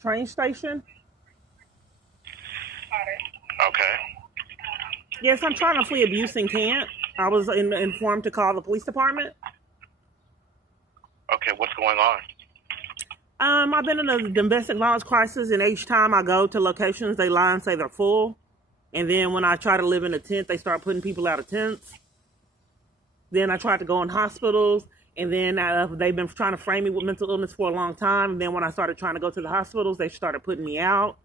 Branch train station. Okay. Yes, I'm trying to flee abuse and can't. I was informed to call the police department. Okay, what's going on? I've been in a domestic violence crisis, and each time I go to locations, they lie and say they're full. And then when I try to live in a tent, they start putting people out of tents. Then I tried to go in hospitals, and then they've been trying to frame me with mental illness for a long time. And then when I started trying to go to the hospitals, they started putting me out.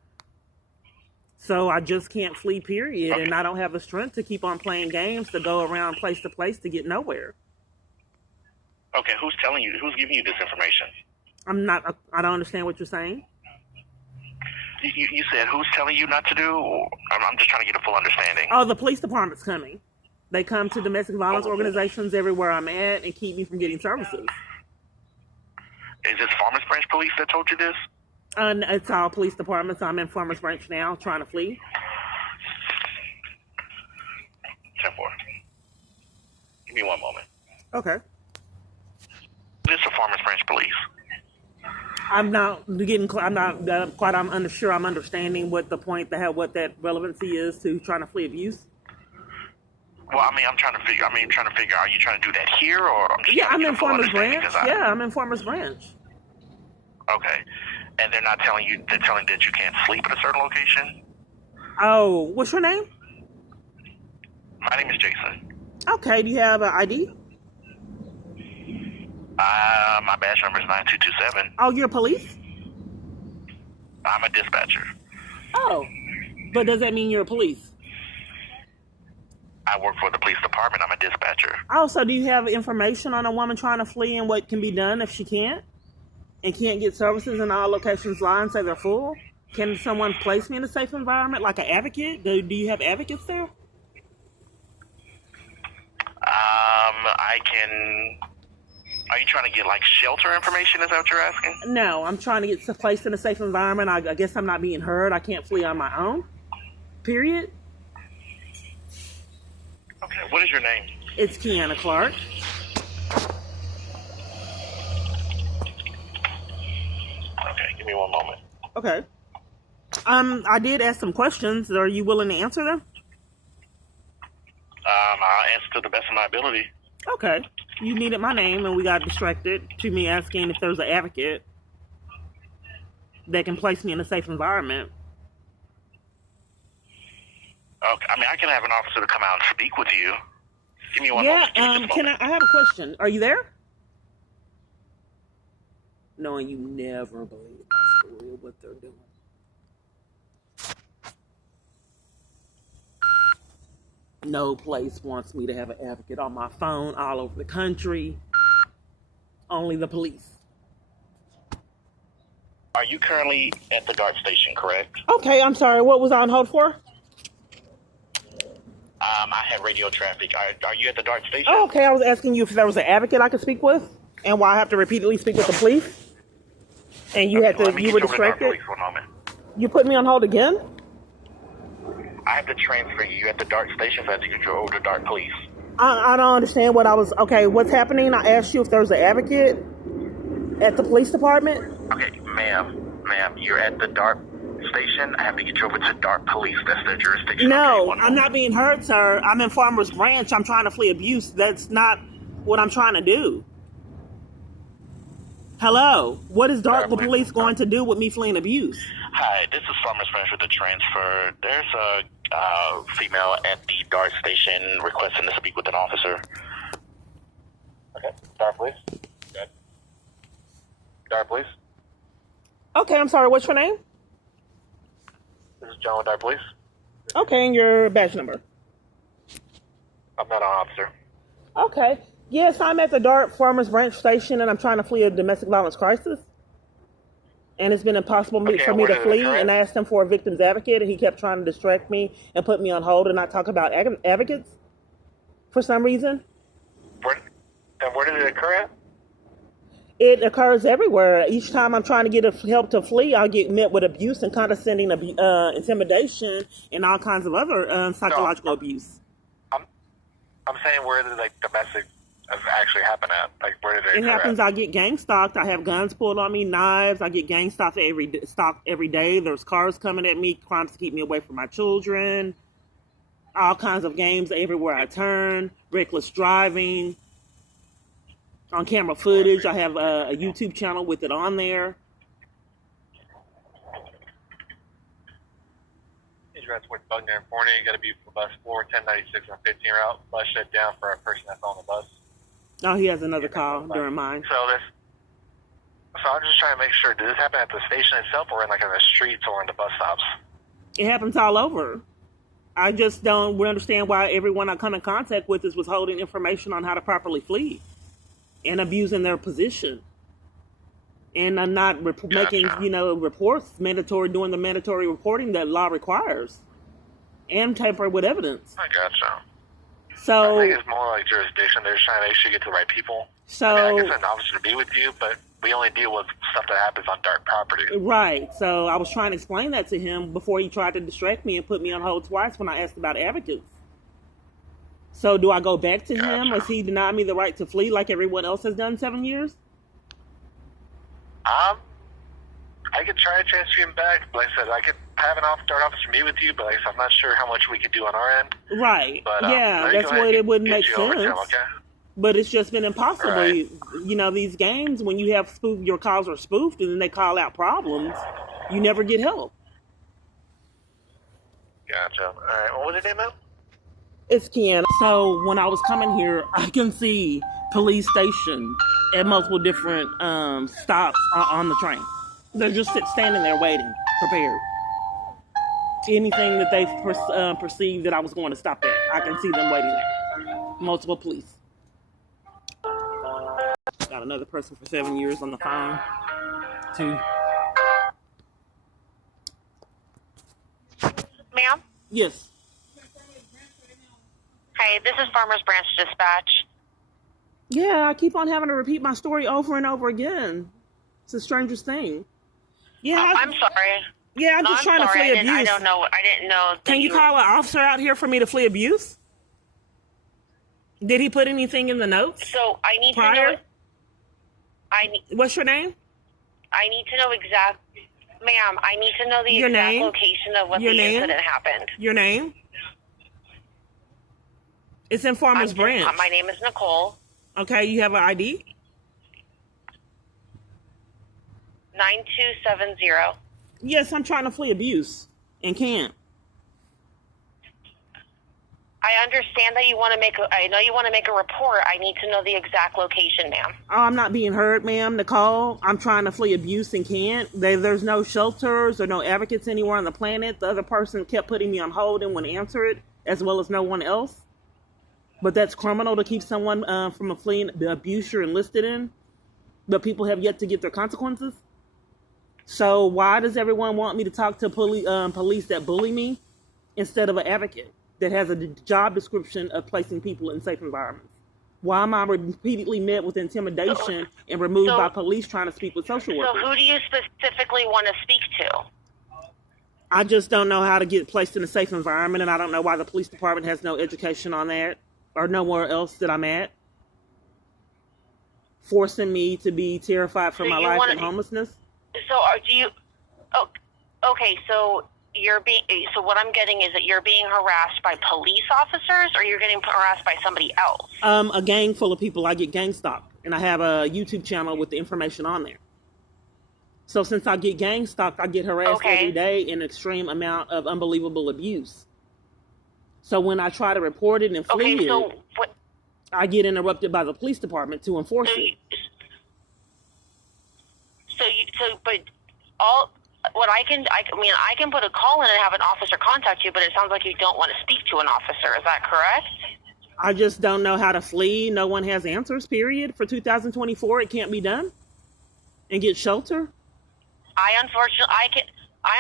So I just can't flee, period. Okay. And I don't have the strength to keep on playing games to go around place to place to get nowhere. Okay, who's telling you? Who's giving you this information? I don't understand what you're saying. You said who's telling you not to do? I'm just trying to get a full understanding. Oh, the police department's coming. They come to domestic violence organizations everywhere I'm at and keep me from getting services. Is this Farmers Branch Police that told you this? It's all police departments. I'm in Farmers Branch now, trying to flee. 10-4. Give me one moment. Okay. This is Farmers Branch Police. I'm unsure I'm understanding what the point, what that relevancy is to trying to flee abuse. Well, I mean, I'm trying to figure, are you trying to do that here, or I'm in Farmers Branch. I'm in Farmers Branch. Okay. And they're not telling you, they're telling that you can't sleep at a certain location? Oh, what's your name? My name is Jason. Okay, do you have an ID? My badge number is 9227. Oh, you're police? I'm a dispatcher. Oh, but does that mean you're a police? I work for the police department. I'm a dispatcher. Oh, so do you have information on a woman trying to flee and what can be done if she can't? And can't get services in all locations lie and say they're full? Can someone place me in a safe environment like an advocate? Do you have advocates there? I can... Are you trying to get, like, shelter information? Is that what you're asking? No, I'm trying to get placed in a safe environment. I guess I'm not being heard. I can't flee on my own. Period. Okay, what is your name? It's Kiana Clark. Okay, give me one moment. Okay. I did ask some questions. Are you willing to answer them? I'll answer to the best of my ability. Okay. You needed my name, and we got distracted to me asking if there's an advocate that can place me in a safe environment. Okay, I mean, I can have an officer to come out and speak with you. Give me one moment. I have a question. Are you there? Knowing you never believe that's for real what they're doing. No place wants me to have an advocate on my phone all over the country. Only the police. Are you currently at the DART station, correct? Okay, I'm sorry. What was I on hold for? I had radio traffic. Are you at the DART station? Oh, okay, I was asking you if there was an advocate I could speak with, and why I have to repeatedly speak with the police. And you you were distracted. For a moment. You put me on hold again? I have to transfer you at the DART station, so I have to get you over to DART police. I don't understand what I was... Okay, what's happening? I asked you if there was an advocate at the police department. Okay, ma'am, you're at the DART station. I have to get you over to DART police. That's their jurisdiction. No, Okay, I'm not being heard, sir. I'm in Farmers Branch. I'm trying to flee abuse. That's not what I'm trying to do. Hello? What is DART, the police, going to do with me fleeing abuse? Hi, this is Farmers Branch with the transfer. There's a female at the DART station requesting to speak with an officer. Okay, DART police. Good. DART police. Okay, I'm sorry. What's your name? This is John with DART police. Okay, and your badge number. I'm not an officer. Okay. Yes, I'm at the DART Farmers Branch station, and I'm trying to flee a domestic violence crisis. And it's been impossible for me to flee, and I asked him for a victim's advocate, and he kept trying to distract me and put me on hold and not talk about advocates for some reason. Where did it occur at? It occurs everywhere. Each time I'm trying to get help to flee, I'll get met with abuse and condescending intimidation and all kinds of other psychological abuse. I'm saying where the domestic actually happen at? Like, where did It happens. I get gang stalked. I have guns pulled on me, knives. I get gang stalked every day. There's cars coming at me, crimes to keep me away from my children. All kinds of games everywhere I turn. Reckless driving. On camera footage. I have a YouTube channel with it on there. That's with Bugner and Forney. You got to be for bus 4, 1096 on 15 route. Bus shut down for a person that's on the bus. Oh, he has another call during mine. So I'm just trying to make sure. Did this happen at the station itself, or in the streets, or in the bus stops? It happens all over. I just don't understand why everyone I come in contact with is withholding information on how to properly flee and abusing their position. And I'm not making, reports mandatory, doing the mandatory reporting that law requires, and tamper with evidence. I gotcha. So I think it's more like jurisdiction. They're just trying to make sure you get to the right people. So I guess an officer to be with you, but we only deal with stuff that happens on dark property. Right. So I was trying to explain that to him before he tried to distract me and put me on hold twice when I asked about advocates. So do I go back to him, or does he deny me the right to flee like everyone else has done 7 years? I could try to transfer him back. Like I said, I could have an dark officer meet with you, but I'm not sure how much we could do on our end. Right. But, that's what it would make sense. Him, okay? But it's just been impossible. Right. These games, when you have your calls are spoofed and then they call out problems, you never get help. Gotcha. All right. What was your name, man? It's Ken. So when I was coming here, I can see police station at multiple different stops on the train. They're just standing there waiting, prepared. Anything that they perceived that I was going to stop at, I can see them waiting there. Multiple police. Got another person for 7 years on the phone, too. Ma'am? Yes. Hey, this is Farmers Branch Dispatch. Yeah, I keep on having to repeat my story over and over again. It's the strangest thing. Yeah. I'm sorry. Yeah, I'm just trying to flee abuse. I don't know. I didn't know. Can you call an officer out here for me to flee abuse? Did he put anything in the notes? So I need prior? to know. What's your name? I need to know ma'am. I need to know the Your exact name? location of what Your the name? incident happened. Your name? It's in Farmers Branch. My name is Nicole. Okay, you have an ID? 9270. Yes, I'm trying to flee abuse and can't. I understand that you want to I know you want to make a report. I need to know the exact location, ma'am. Oh, I'm not being heard, ma'am, Nicole. I'm trying to flee abuse and can't. There's no shelters or no advocates anywhere on the planet. The other person kept putting me on hold and wouldn't answer it, as well as no one else. But that's criminal to keep someone from fleeing the abuse you're enlisted in. But people have yet to get their consequences. So why does everyone want me to talk to police that bully me instead of an advocate that has a job description of placing people in safe environments? Why am I repeatedly met with intimidation and removed by police trying to speak with social workers? So who do you specifically want to speak to? I just don't know how to get placed in a safe environment, and I don't know why the police department has no education on that or nowhere else that I'm at, forcing me to be terrified for my life and homelessness. So okay, so so what I'm getting is that you're being harassed by police officers, or you're getting harassed by somebody else? A gang full of people. I get gang stalked, and I have a YouTube channel with the information on there. So since I get gang stalked, I get harassed every day in an extreme amount of unbelievable abuse. So when I try to report it and flee I get interrupted by the police department to enforce it. I can put a call in and have an officer contact you, but it sounds like you don't want to speak to an officer. Is that correct? I just don't know how to flee. No one has answers, period. For 2024, it can't be done. And get shelter. I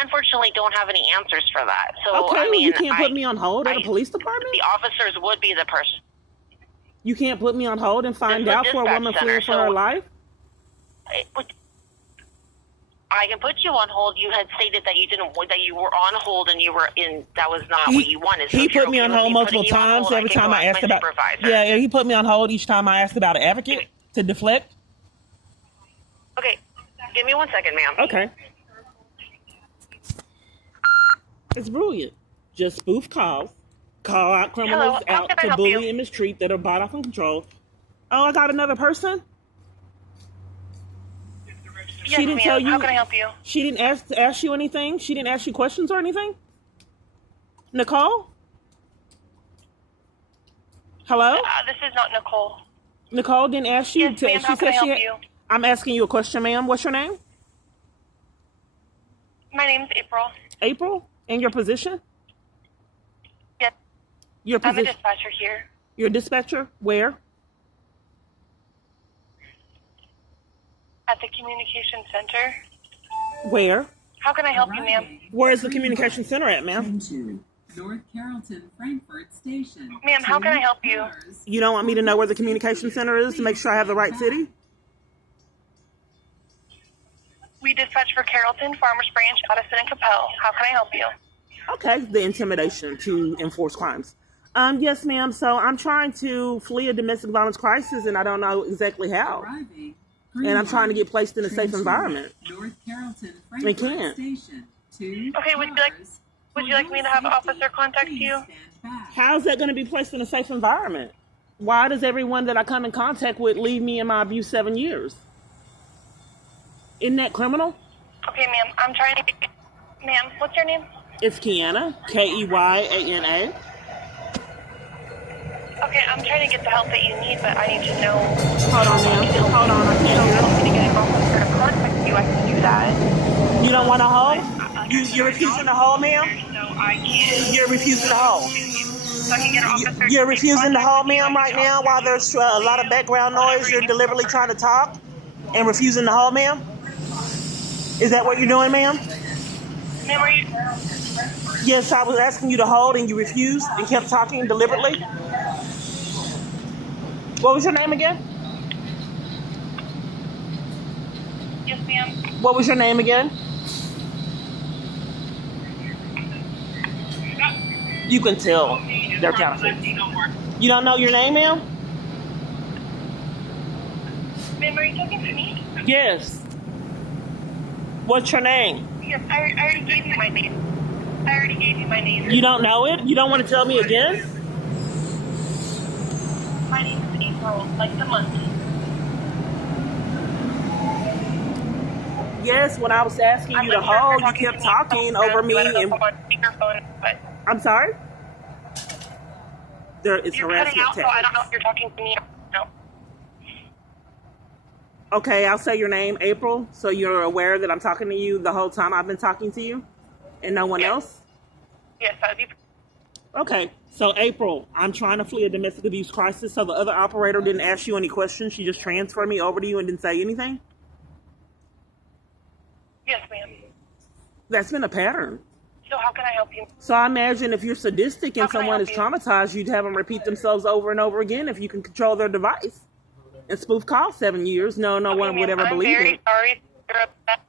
unfortunately don't have any answers for that. So okay, you can't put me on hold at a police department? The officers would be the person. You can't put me on hold and find out for a woman fleeing for her life? I can put you on hold. You had stated that you were on hold and you were in. That was not what you wanted. So He if you're put me okay on with hold multiple putting you on times. hold, Every can time go I ask asked my about, supervisor. yeah, he put me on hold each time I asked about an advocate to deflect. Okay, give me 1 second, ma'am. Okay. It's brilliant. Just spoof calls, call out criminals Hello, how out can I to help bully you? and mistreat that are bought off and control. Oh, I got another person? Yes, She didn't tell ma'am. you. How can I help you? She didn't ask you anything? She didn't ask you questions or anything? Nicole? Hello? This is not Nicole. Nicole didn't ask you. Yes, ma'am. How can I help you? I'm asking you a question, ma'am. What's your name? My name's April. April? And your position? Yes, Your I'm a position. dispatcher here. You're a dispatcher? Where? At the communication center. Where? How can I help you, ma'am? Where is the communication center at, ma'am? Into North Carrollton Frankfurt Station. Ma'am, how can I help you? You don't want me to know where the communication center is to make sure I have the right city? We dispatch for Carrollton, Farmers Branch, Addison, and Capel. How can I help you? Okay, the intimidation to enforce crimes. Yes, ma'am. So I'm trying to flee a domestic violence crisis, and I don't know exactly how. Arriving. And I'm trying to get placed in a safe Transfer environment. North Carrollton They Frankfurt can't. Station. Two Okay, would you like me to have an officer contact you? How's that going to be placed in a safe environment? Why does everyone that I come in contact with leave me in my abuse 7 years? Isn't that criminal? Okay, ma'am. I'm trying to get... Ma'am, what's your name? It's Kiana, Keyyana. Okay, I'm trying to get the help that you need, but I need to know... Hold on, ma'am. Hold on, I If you can't help hear. me to get an officer to contact you, I can do that. You don't want to hold? You're refusing to hold, ma'am? So I can... You're refusing to hold. So I can get an officer... You're refusing to hold, ma'am, right now while there's a lot of background noise. You're deliberately trying to talk and refusing to hold, ma'am? Is that what you're doing, ma'am? Ma'am, are you... Yes, I was asking you to hold and you refused and kept talking deliberately. What was your name again? Yes, ma'am. What was your name again? You can tell they're counterfeit. You don't know your name, ma'am? Ma'am, are you talking to me? Yes. What's your name? Yes, I already gave you my name. I already gave you my name. You don't know it? You don't want to tell me again? My name is April, like the month. Yes, when I was asking you to hold, you kept talking over me. And on speakerphone, but I'm sorry? There is you're cutting harassment out, so I don't know tactics. if you're talking to me or no. Okay, I'll say your name, April, so you're aware that I'm talking to you the whole time I've been talking to you and no one else? Yes, that would be... Okay, so April, I'm trying to flee a domestic abuse crisis, so the other operator didn't ask you any questions. She just transferred me over to you and didn't say anything? Yes, ma'am. That's been a pattern. So how can I help you? So I imagine if you're sadistic and How can I someone is help you? traumatized, you'd have them repeat themselves over and over again if you can control their device. And spoof call 7 years, no one Okay, would ever ma'am, believe I'm very it. sorry that you're upset.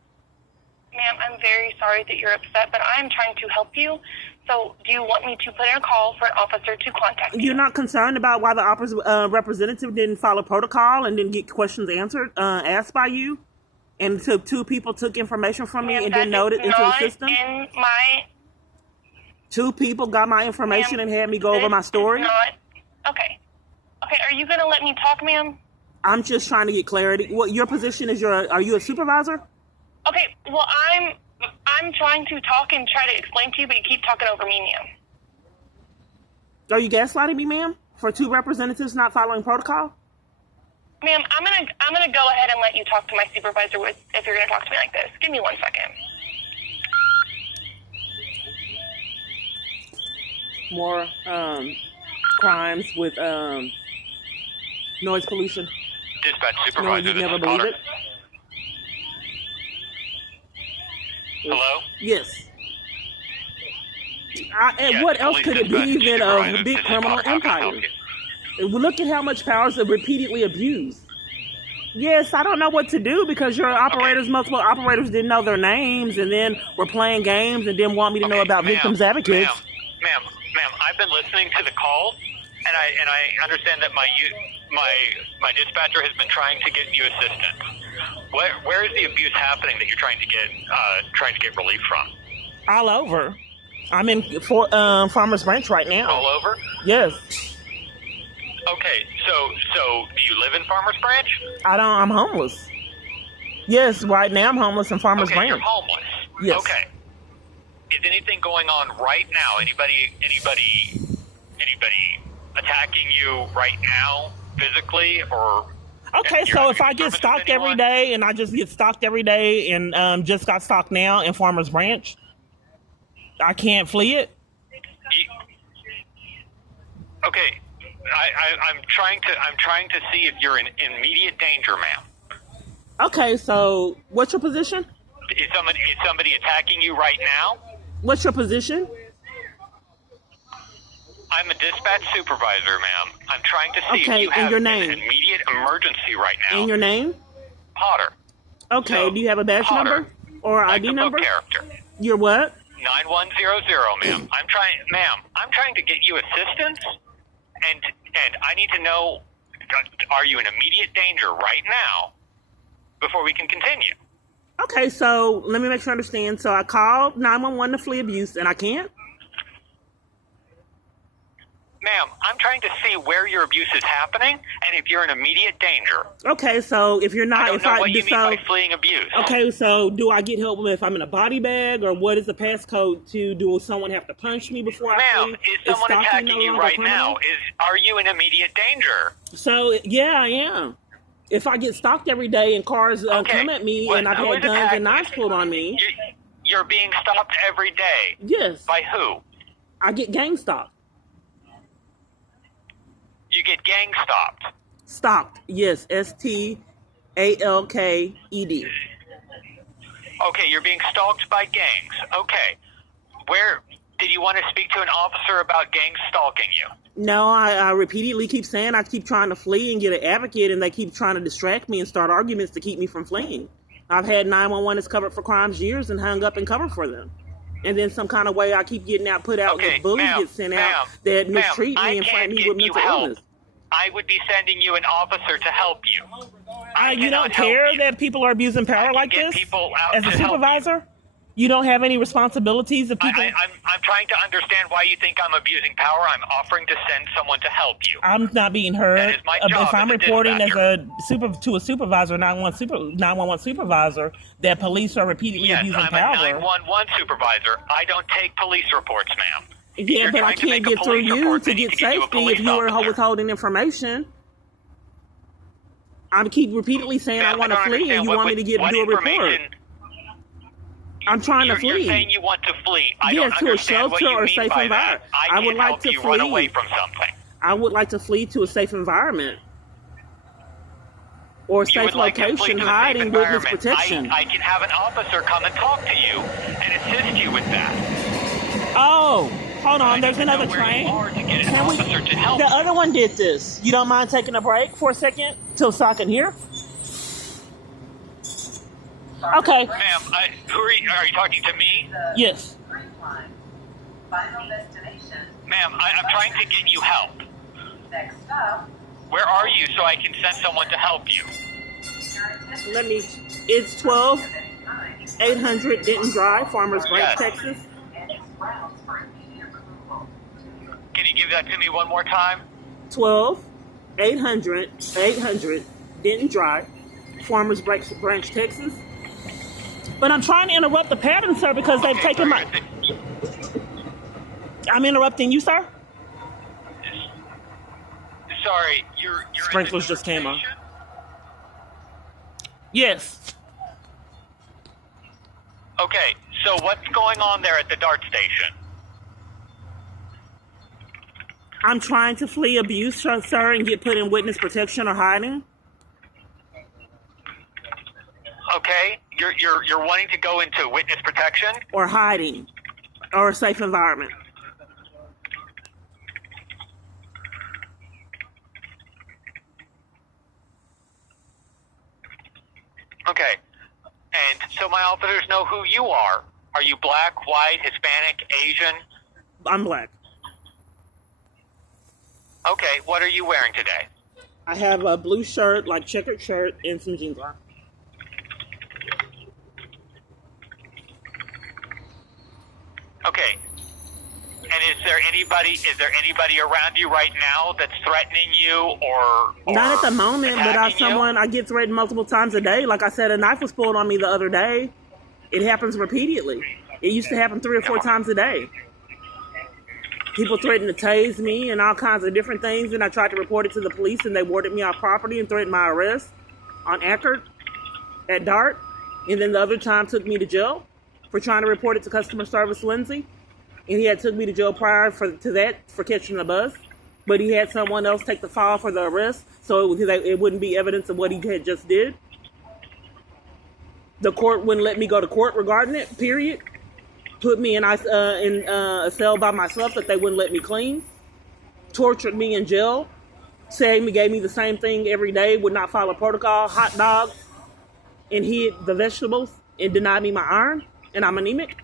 Ma'am, I'm very sorry that you're upset, but I'm trying to help you. So do you want me to put in a call for an officer to contact you? You're not concerned about why the representative didn't follow protocol and didn't get questions asked by you? And took two people took information from me Ma'am, and that didn't note is it into the not system? in my... Two people got my information Ma'am, and had me go over this my story? is not... Okay. Okay, are you going to let me talk, ma'am? I'm just trying to get clarity. What your position is? Are you a supervisor? Okay, well, I'm trying to talk and try to explain to you, but you keep talking over me, ma'am. Are you gaslighting me, ma'am? For two representatives not following protocol? Ma'am, I'm gonna go ahead and let you talk to my supervisor if you're gonna talk to me like this. Give me 1 second. More crimes with noise pollution. Dispatch No, supervisor. you'd this never is believe Potter. it. Hello? Yes. And Yes, what else police could it dispatch be than supervisor. a big This is criminal Potter. How can I empire? help you? Look at how much power is repeatedly abused. Yes, I don't know what to do because your operators, multiple operators didn't know their names and then were playing games and didn't want me to know about victims advocates. Ma'am, I've been listening to the calls, and I understand that my dispatcher has been trying to get you assistance. Where is the abuse happening that you're trying to get relief from? All over. I'm in Farmers Branch right now. All over? Yes. Okay, so do you live in Farmers Branch? I'm homeless. Yes, right now I'm homeless in Farmers Branch. You're homeless. Yes. Okay. Is anything going on right now? Anybody attacking you right now, physically, or? Okay, so if I get stalked every day, and I just get stalked every day, and just got stalked now in Farmers Branch, I can't flee it. Okay, I'm trying to see if you're in immediate danger, ma'am. Okay, so what's your position? Is somebody attacking you right now? What's your position? I'm a dispatch supervisor, ma'am. I'm trying to see if you and have your an name? immediate emergency right now. And your name? Potter. Okay, So, do you have a badge Potter, number or like ID the number? book character. Your what? 9100, ma'am. I'm trying to get you assistance, and I need to know, are you in immediate danger right now before we can continue? Okay, so let me make sure I understand. So I called 911 to flee abuse, and I can't? Ma'am, I'm trying to see where your abuse is happening and if you're in immediate danger. Okay, so if you're not, I don't know what you mean by fleeing abuse. Okay, so do I get help if I'm in a body bag, or what is the passcode to? Do someone have to punch me before I flee? Ma'am, is someone attacking you right now? Are you in immediate danger? So yeah, I am. If I get stalked every day and cars come at me and I've had guns and knives pulled on me. You're being stopped every day. Yes. By who? I get gang stalked. You get gang stopped. Stalked, yes. STALKED. Okay, you're being stalked by gangs. Okay. Where did you want to speak to an officer about gangs stalking you? No, I repeatedly keep saying I keep trying to flee and get an advocate, and they keep trying to distract me and start arguments to keep me from fleeing. I've had 911 that's covered for crimes years and hung up and covered for them. And then some kind of way I keep getting put out, with bullies get sent out that mistreat me and find me with mental illness. I would be sending you an officer to help you. You don't care that people are abusing power like this? As a supervisor? You don't have any responsibilities of people? I'm trying to understand why you think I'm abusing power. I'm offering to send someone to help you. I'm not being heard. That is my job if I'm reporting to a supervisor, 911 supervisor, that police are repeatedly abusing power. Yes, I'm a 911 supervisor. I don't take police reports, ma'am. Yeah, but I can't get through you to get safety if you are withholding information. I keep repeatedly saying I want to flee, and you want me to do a report. I'm trying to flee. You're saying you want to flee. I yes, don't to a understand shelter or safe environment. I would like to flee. Run away from something. I would like to flee to a safe environment or safe location, hiding, witness protection. I can have an officer come and talk to you and assist you with that. Oh. Hold on, there's another train. The other one did this. You don't mind taking a break for a second so I can hear? Okay. Ma'am, are you talking to me? Yes. Ma'am, I'm trying to get you help. Where are you so I can send someone to help you? It's 12-800 Denton Drive, Farmers Branch, Texas. Can you give that to me one more time? 12-800 Denton Drive, Farmers Branch, Texas. But I'm trying to interrupt the pattern, sir, because they've taken my... I'm interrupting you, sir? Sorry, you're sprinklers just came on. Yes. Okay, so what's going on there at the DART station? I'm trying to flee abuse, sir, and get put in witness protection or hiding. Okay, you're wanting to go into witness protection or hiding, or a safe environment. Okay. And so my officers know who you are. Are you black, white, Hispanic, Asian? I'm black. Okay, what are you wearing today? I have a blue shirt, like checkered shirt, and some jeans on. Okay. And is there anybody around you right now that's threatening you or Not at the moment, but attacking you? I get threatened multiple times a day. Like I said, a knife was pulled on me the other day. It happens repeatedly. It used to happen 3 or 4 times a day. People threatened to tase me and all kinds of different things, and I tried to report it to the police, and they warded me off property and threatened my arrest on Eckerd at Dart. And then the other time took me to jail for trying to report it to customer service Lindsay. And he had took me to jail prior for catching the bus. But he had someone else take the fall for the arrest, so it wouldn't be evidence of what he had just did. The court wouldn't let me go to court regarding it, period. Put me in a cell by myself that they wouldn't let me clean. Tortured me in jail. Gave me the same thing every day, would not follow protocol, hot dogs, and hid the vegetables, and denied me my iron, and I'm anemic.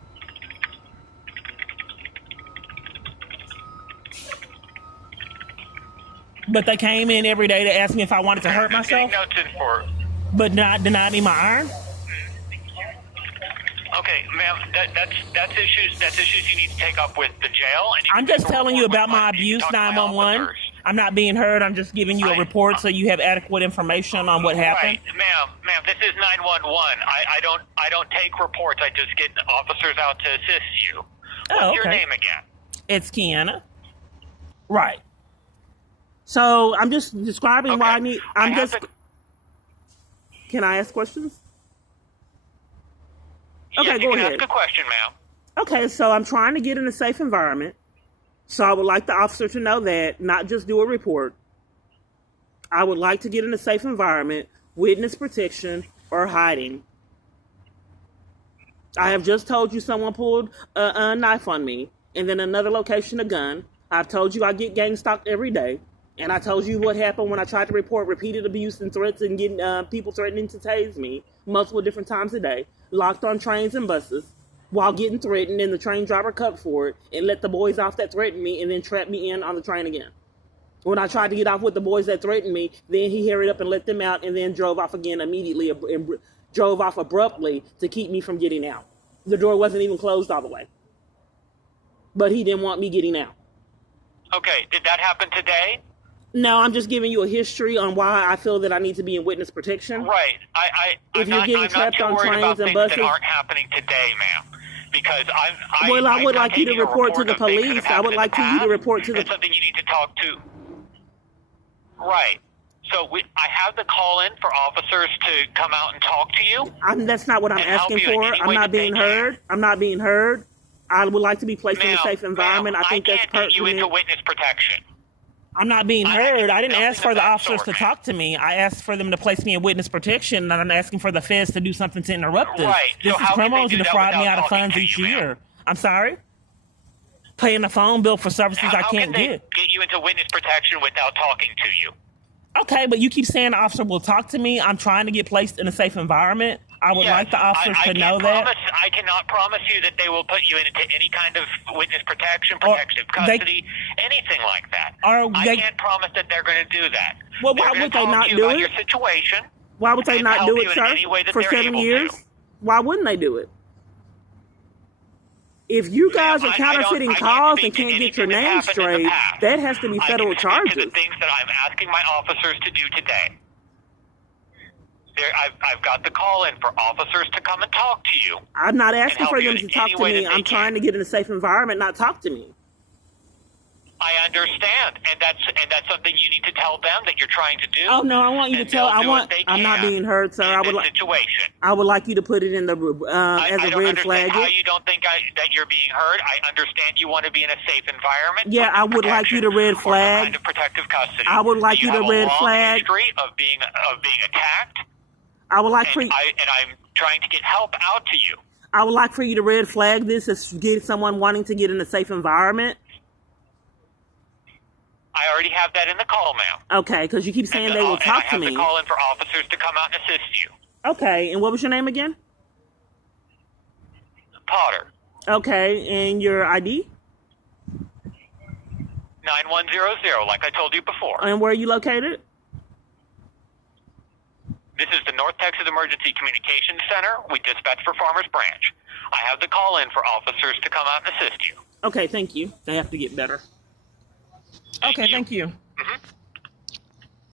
But they came in every day to ask me if I wanted to hurt myself, Notes in for. but not deny me my iron. Okay, ma'am, that's issues you need to take up with the jail. And I'm just telling you about my abuse, 911. I'm not being heard. I'm just giving you a report so you have adequate information on what happened. Right, ma'am, this is 911. I don't take reports. I just get officers out to assist you. What's your name again? It's Kiana. Right. So I'm just describing why I need. Can I ask questions? Okay, yes, go you can ahead. Ask a question, ma'am. Okay, so I'm trying to get in a safe environment. So I would like the officer to know that, not just do a report. I would like to get in a safe environment, witness protection, or hiding. I have just told you someone pulled a knife on me, and then another location a gun. I've told you I get gang stalked every day. And I told you what happened when I tried to report repeated abuse and threats and getting people threatening to tase me multiple different times a day, locked on trains and buses, while getting threatened, and the train driver cut for it and let the boys off that threatened me and then trapped me in on the train again. When I tried to get off with the boys that threatened me, then he hurried up and let them out and then drove off again immediately and drove off abruptly to keep me from getting out. The door wasn't even closed all the way. But he didn't want me getting out. Okay, did that happen today? No, I'm just giving you a history on why I feel that I need to be in witness protection. Right. If you're getting trapped on trains and buses, that aren't happening today, ma'am. Because I would like you to report to the police. I would like you to report to the. It's something you need to talk to. Right. So I have the call in for officers to come out and talk to you. That's not what I'm asking for. I'm not being heard. I'm not being heard. I would like to be placed in a safe environment. I think that's pertinent. I can't get you into witness protection. I'm not being heard. I didn't ask for the officers to talk to me. I asked for them to place me in witness protection, and I'm asking for the feds to do something to interrupt this. Right. This is criminals who defraud me out of funds each year. I'm sorry? Paying the phone bill for services I can't get. Get you into witness protection without talking to you. Okay, but you keep saying the officer will talk to me. I'm trying to get placed in a safe environment. I would like the officers to know that. I cannot promise you that they will put you into any kind of witness protection, protective custody, anything like that. I can't promise that they're going to do that. Well, why would they not do it? Your situation. Why would they not do it, sir? For 7 years? Why wouldn't they do it? If you guys are counterfeiting calls and can't get your name straight, that has to be federal charges. The things that I'm asking my officers to do today. I've got the call in for officers to come and talk to you. I'm not asking for them to talk to me. I'm trying to get in a safe environment, not talk to me. I understand, and that's something you need to tell them that you're trying to do. Oh no, I want you to tell. I'm not being heard, sir. I would like you to put it in the as a red flag. How you don't think that you're being heard? I understand you want to be in a safe environment. Yeah, I would like you to red flag. Kind of protective custody. I would like you to red flag. History of being attacked. I would like and I'm trying to get help out to you. I would like for you to red flag this as get someone wanting to get in a safe environment. I already have that in the call, ma'am. Okay, because you keep saying they will talk to me. I have to call in for officers to come out and assist you. Okay, and what was your name again? Potter. Okay, and your ID? 9100, like I told you before. And where are you located? This is the North Texas Emergency Communications Center. We dispatch for Farmers Branch. I have the call in for officers to come out and assist you. Okay, thank you. They have to get better. Okay, thank you.